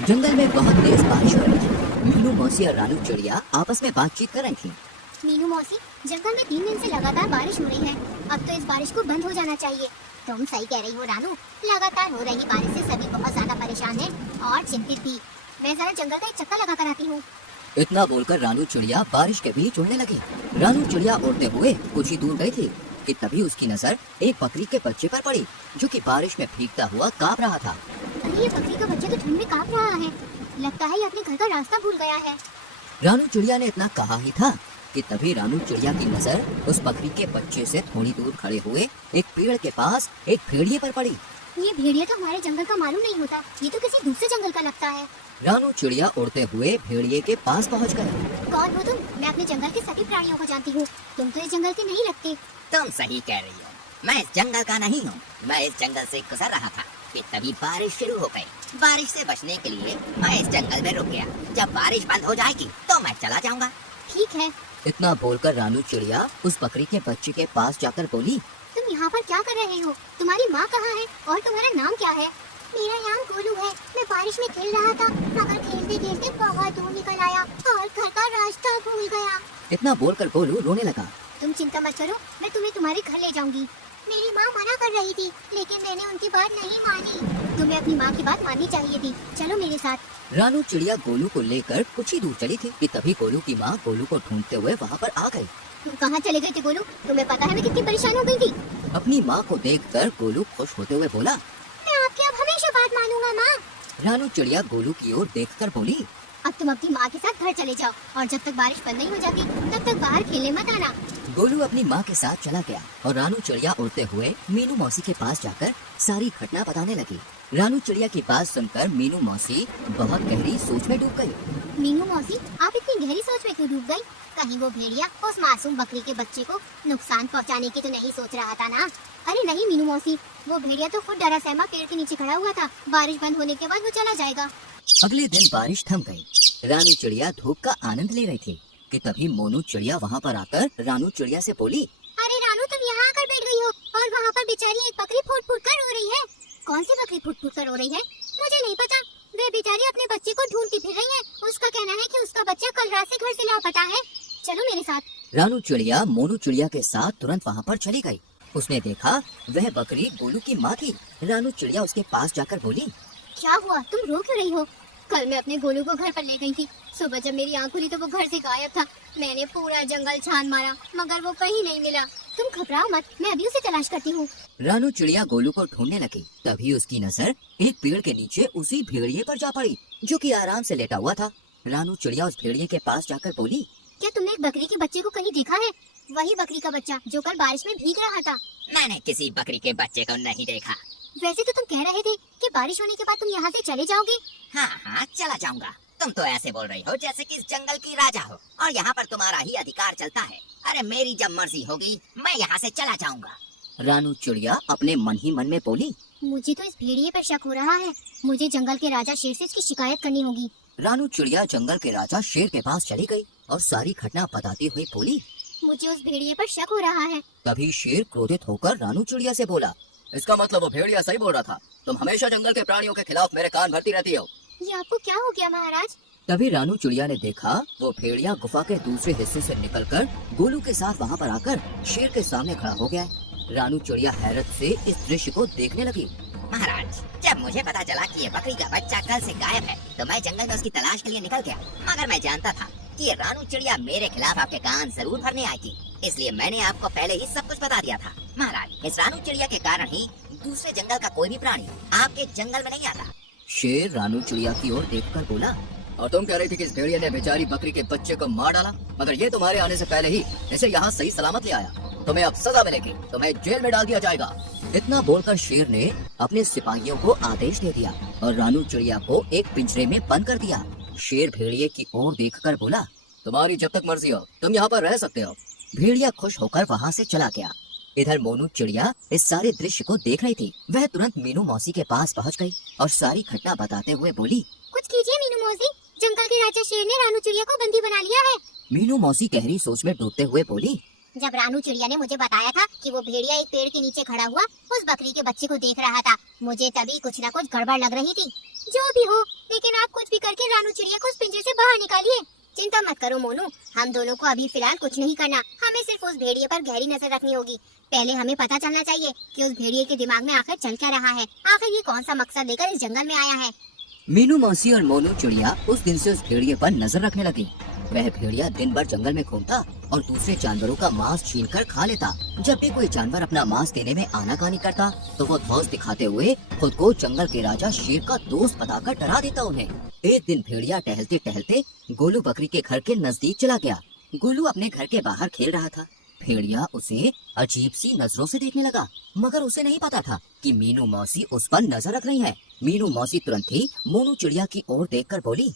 जंगल में बहुत तेज बारिश हो रही थी। मीनू मौसी और रानू चिड़िया आपस में बातचीत कर रही थी। मीनू मौसी, जंगल में 3 दिन से लगातार बारिश हो रही है। अब तो इस बारिश को बंद हो जाना चाहिए। तुम सही कह रही हो रानू, लगातार हो रही बारिश से सभी बहुत ज्यादा परेशान हैं और चिंतित भी। मैं जरा जंगल का एक चक्कर लगा कर आती हूँ। इतना बोलकर रानू चिड़िया बारिश के बीच उड़ने लगी। रानू चिड़िया उड़ते हुए कुछ ही दूर गई थी कि तभी उसकी नजर एक बकरी के बच्चे पर पड़ी, जो कि बारिश में भीगता हुआ कांप रहा था। अरे ये बकरी का बच्चा तो ठंड में कांप रहा है। लगता है ये अपने घर का रास्ता भूल गया है। रानू चिड़िया ने इतना कहा ही था कि तभी रानू चिड़िया की नजर उस बकरी के बच्चे से थोड़ी दूर खड़े हुए एक पेड़ के पास एक भेड़िए पर पड़ी। ये भेड़िया तो हमारे जंगल का मालूम नहीं होता, ये तो किसी दूसरे जंगल का लगता है। रानू चिड़िया उड़ते हुए भेड़िए के पास पहुंच गए। कौन हो तुम? मैं अपने जंगल के सभी प्राणियों को जानती हूँ। तुम तो इस जंगल के नहीं लगते। तुम सही कह रही हो, मैं इस जंगल का नहीं हूँ। मैं इस जंगल से गुजर रहा था कि तभी बारिश शुरू हो गई। बारिश से बचने के लिए मैं इस जंगल में रुक गया। जब बारिश बंद हो जाएगी तो मैं चला जाऊंगा। ठीक है। इतना बोलकर रानू चिड़िया उस बकरी के बच्चे के पास जाकर बोली, तुम यहाँ पर क्या कर रहे हो? तुम्हारी माँ कहाँ है और तुम्हारा नाम क्या है? मेरा नाम गोलू है। मैं बारिश में खेल रहा था, मगर खेलते खेलते बहुत दूर निकल आया और घर का रास्ता भूल गया। इतना बोलकर गोलू रोने लगा। तुम चिंता मत करो, मैं तुम्हें तुम्हारे घर ले जाऊंगी। मेरी माँ मना कर रही थी, लेकिन मैंने उनकी बात नहीं मानी। तुम्हें अपनी माँ की बात माननी चाहिए थी। चलो मेरे साथ। रानू चिड़िया गोलू को लेकर कुछ ही दूर चली थी कि तभी गोलू की माँ गोलू को ढूंढते हुए वहाँ पर आ गई। तुम कहाँ चले गए थे गोलू? तुम्हें पता है मैं कितनी परेशान हो गई थी। अपनी माँ को देखकर गोलू खुश होते हुए बोला, मैं आपकी अब हमेशा बात मानूंगा माँ। रानू चिड़िया गोलू की ओर देखकर बोली, अब तुम अपनी माँ के साथ घर चले जाओ और जब तक बारिश बंद नहीं हो जाती तब तक बाहर खेलने मत आना। गोलू अपनी माँ के साथ चला गया और रानू चिड़िया उड़ते हुए मीनू मौसी के पास जाकर सारी घटना बताने लगी। रानू चिड़िया की बात सुनकर मीनू मौसी बहुत गहरी सोच में डूब गई। मीनू मौसी, आप इतनी गहरी सोच में क्यों डूब गई? कहीं वो भेड़िया उस मासूम बकरी के बच्चे को नुकसान पहुंचाने की तो नहीं सोच रहा था ना? अरे नहीं मीनू मौसी, वो भेड़िया तो खुद डरा सहमा पेड़ के नीचे खड़ा हुआ था। बारिश बंद होने के बाद वो चला जाएगा। अगले दिन बारिश थम गई। रानू चिड़िया धूप का आनंद ले रही थी कि तभी मोनू चिड़िया वहाँ पर आकर रानू चिड़िया से बोली, अरे रानू, तुम यहाँ आकर बैठ गई हो और वहाँ पर बेचारी एक बकरी फूट फूट कर रो रही है। कौन सी बकरी फूट फूट कर रो रही है? मुझे नहीं पता। वे बेचारी अपने बच्चे को ढूंढती फिर रही है। उसका कहना है कि उसका बच्चा कल रात से घर से लापता है। चलो मेरे साथ। रानू चिड़िया मोनू चिड़िया के साथ तुरंत वहाँ पर चली गई। उसने देखा वह बकरी गोलू की माँ थी। रानू चिड़िया उसके पास जाकर बोली, क्या हुआ? तुम रो क्यों रही हो? कल मैं अपने गोलू को घर पर ले गई थी। सुबह जब मेरी आँख खुली तो वो घर से गायब था। मैंने पूरा जंगल छान मारा मगर वो कहीं नहीं मिला। तुम घबराओ मत, मैं अभी उसे तलाश करती हूँ। रानू चिड़िया गोलू को ढूंढने लगी। तभी उसकी नजर एक पेड़ के नीचे उसी भेड़िए पर जा पड़ी, जो कि आराम से लेटा हुआ था। रानू चिड़िया उस भेड़िए के पास जाकर बोली, क्या तुमने एक बकरी के बच्चे को कहीं देखा है? वही बकरी का बच्चा जो कल बारिश में भीग रहा था। मैंने किसी बकरी के बच्चे को नहीं देखा। वैसे तो तुम कह रहे थे कि बारिश होने के बाद तुम यहाँ से चले जाओगे। हाँ हाँ, चला जाऊंगा। तुम तो ऐसे बोल रही हो जैसे कि इस जंगल की राजा हो और यहाँ पर तुम्हारा ही अधिकार चलता है। अरे मेरी जब मर्जी होगी मैं यहाँ से चला जाऊंगा। रानू चिड़िया अपने मन ही मन में बोली, मुझे तो इस भेड़िए पर शक हो रहा है। मुझे जंगल के राजा शेर से इसकी शिकायत करनी होगी। रानू चिड़िया जंगल के राजा शेर के पास चली गई और सारी घटना बताती हुई बोली, मुझे उस भेड़िए पर शक हो रहा है। तभी शेर क्रोधित होकर रानू चिड़िया से बोला, इसका मतलब वो भेड़िया सही बोल रहा था। तुम हमेशा जंगल के प्राणियों के खिलाफ मेरे कान भरती रहती हो। ये आपको क्या हो गया महाराज? तभी रानू चिड़िया ने देखा वो भेड़िया गुफा के दूसरे हिस्से से निकलकर गोलू के साथ वहाँ पर आकर शेर के सामने खड़ा हो गया है। रानू चिड़िया हैरत से इस दृश्य को देखने लगी। महाराज, जब मुझे पता चला कि ये बकरी का बच्चा कल से गायब है तो मैं जंगल में उसकी तलाश के लिए निकल गया। मगर मैं जानता था कि ये रानू चिड़िया मेरे खिलाफ आपके कान जरूर भरने आएगी, इसलिए मैंने आपको पहले ही सब कुछ बता दिया था। महाराज, इस रानू चिड़िया के कारण ही दूसरे जंगल का कोई भी प्राणी आपके जंगल में नहीं आता। शेर रानू चिड़िया की ओर देखकर बोला, और तुम कह रही थी कि इस भेड़िया ने बेचारी बकरी के बच्चे को मार डाला, मगर ये तुम्हारे आने से पहले ही इसे यहाँ सही सलामत ले आया। तुम्हें अब सजा मिलेगी, तुम्हें जेल में डाल दिया जाएगा। इतना बोलकर शेर ने अपने सिपाहियों को आदेश दे दिया और रानू चिड़िया को एक पिंजरे में बंद कर दिया। शेर भेड़िए की ओर देखकर बोला, तुम्हारी जब तक मर्जी हो तुम यहाँ पर रह सकते हो। भेड़िया खुश होकर वहाँ से चला गया। इधर मोनू चिड़िया इस सारे दृश्य को देख रही थी। वह तुरंत मीनू मौसी के पास पहुँच गई और सारी घटना बताते हुए बोली, कुछ कीजिए मीनू मौसी, जंगल के राजा शेर ने रानू चिड़िया को बंदी बना लिया है। मीनू मौसी गहरी सोच में डूबते हुए बोली, जब रानू चिड़िया ने मुझे बताया था कि वो भेड़िया एक पेड़ के नीचे खड़ा हुआ उस बकरी के बच्चे को देख रहा था, मुझे तभी कुछ न कुछ गड़बड़ लग रही थी। जो भी हो, लेकिन आप चिड़िया को उस पिंजरे से बाहर निकालिए। चिंता मत करो मोनू, हम दोनों को अभी फिलहाल कुछ नहीं करना। हमें सिर्फ उस भेड़िए पर गहरी नजर रखनी होगी। पहले हमें पता चलना चाहिए कि उस भेड़िए के दिमाग में आखिर चल क्या रहा है, आखिर ये कौन सा मकसद लेकर इस जंगल में आया है। मीनू मौसी और मोनू चिड़िया उस दिन से उस भेड़िए पर नजर रखने लगी। वह भेड़िया दिन भर जंगल में घूमता और दूसरे जानवरों का मांस छीनकर खा लेता। जब भी कोई जानवर अपना मांस देने में आनाकानी करता तो वो धौंस दिखाते हुए खुद को जंगल के राजा शेर का दोस्त बताकर डरा देता उन्हें। एक दिन भेड़िया टहलते टहलते गोलू बकरी के घर के नजदीक चला गया। गोलू अपने घर के बाहर खेल रहा था। भेड़िया उसे अजीब सी नजरों से देखने लगा, मगर उसे नहीं पता था कि मीनू मौसी उस पर नजर रख रही है। मीनू मौसी तुरंत ही मोनू चिड़िया की ओर देखकर बोली,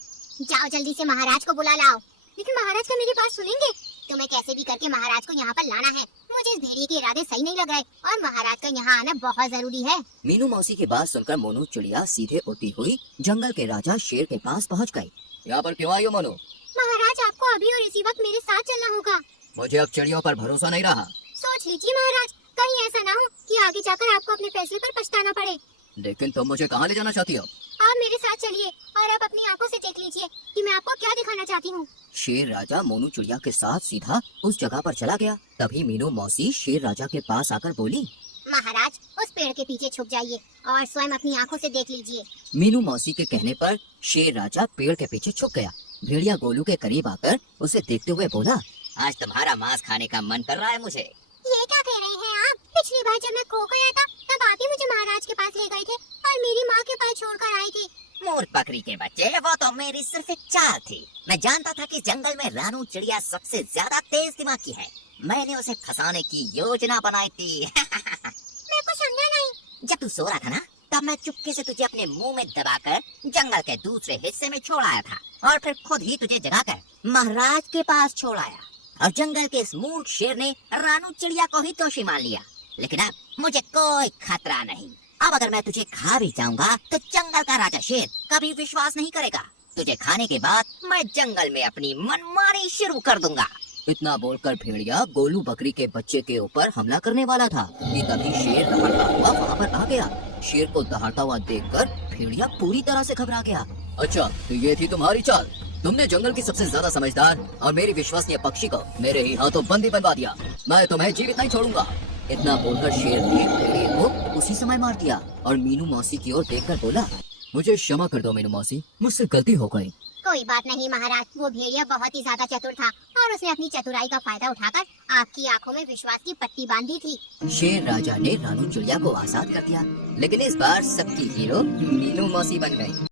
जाओ जल्दी से महाराज को बुला लाओ। लेकिन महाराज का मेरी बात सुनेंगे? तुम्हें कैसे भी करके महाराज को यहाँ पर लाना है। मुझे इस भेड़िए के इरादे सही नहीं लग रहे और महाराज का यहाँ आना बहुत जरूरी है। मीनू मौसी की बात सुनकर मोनू चिड़िया सीधे उड़ती हुई जंगल के राजा शेर के पास पहुँच गई। यहाँ पर क्यों आई हो मोनू? महाराज, आपको अभी और इसी वक्त मेरे साथ चलना होगा। मुझे अब चिड़ियों पर भरोसा नहीं रहा। सोच लीजिए महाराज, कहीं ऐसा ना हो कि आगे जाकर आपको अपने फैसले पर पछताना पड़े। लेकिन तुम मुझे कहाँ ले जाना चाहती हो? आप मेरे साथ चलिए और आप अपनी आंखों से देख लीजिए कि मैं आपको क्या दिखाना चाहती हूँ। शेर राजा मोनू चिड़िया के साथ सीधा उस जगह पर चला गया। तभी मीनू मौसी शेर राजा के पास आकर बोली, महाराज, उस पेड़ के पीछे छुप जाइए और स्वयं अपनी आंखों से देख लीजिए। मीनू मौसी के कहने पर शेर राजा पेड़ के पीछे छुप गया। भेड़िया गोलू के करीब आकर उसे देखते हुए बोला, आज तुम्हारा मांस खाने का मन कर रहा है मुझे। ये क्या कह रहे हैं आप? पिछली बार जब मैं खो गया था तब आप ही मुझे महाराज के पास ले गए थे और मेरी माँ के पास छोड़कर आए थे। मूर्ख बकरी के बच्चे, वो तो मेरी सिर्फ एक चाल थी। मैं जानता था कि जंगल में रानू चिड़िया सबसे ज्यादा तेज दिमाग की है। मैंने उसे फंसाने की योजना बनाई थी। मैं कुछ समझा नहीं। जब तू सो रहा था ना, तब मैं चुपके से तुझे अपने मुंह में दबाकर जंगल के दूसरे हिस्से में छोड़ आया था और फिर खुद ही तुझे जगाकर महाराज के पास छोड़ आया। और जंगल के इस मूर्ख शेर ने रानू चिड़िया को ही दोषी मान लिया। लेकिन अब मुझे कोई खतरा नहीं। अब अगर मैं तुझे खा भी जाऊंगा तो जंगल का राजा शेर कभी विश्वास नहीं करेगा। तुझे खाने के बाद मैं जंगल में अपनी मनमानी शुरू कर दूंगा। इतना बोलकर भेड़िया गोलू बकरी के बच्चे के ऊपर हमला करने वाला था कि तभी शेर दहाड़ता हुआ वहाँ पर आ गया। शेर को दहाड़ता हुआ देखकर भेड़िया पूरी तरह से घबरा गया। अच्छा, तो ये थी तुम्हारी चाल? तुमने जंगल की सबसे ज्यादा समझदार और मेरी विश्वसनीय पक्षी को मेरे ही हाथों बंदी बनवा दिया। मैं तुम्हें जीवित नहीं छोड़ूंगा। इतना बोलकर शेर ने भेड़िए को उसी समय मार दिया और मीनू मौसी की ओर देखकर बोला, मुझे क्षमा कर दो मीनू मौसी, मुझसे गलती हो गई। कोई बात नहीं महाराज, वो भेड़िया बहुत ही ज्यादा चतुर था और उसने अपनी चतुराई का फायदा उठाकर आपकी आंखों में विश्वास की पट्टी बांधी थी। शेर राजा ने रानू चिड़िया को आजाद कर दिया, लेकिन इस बार सबकी हीरो मीनू मौसी बन गई।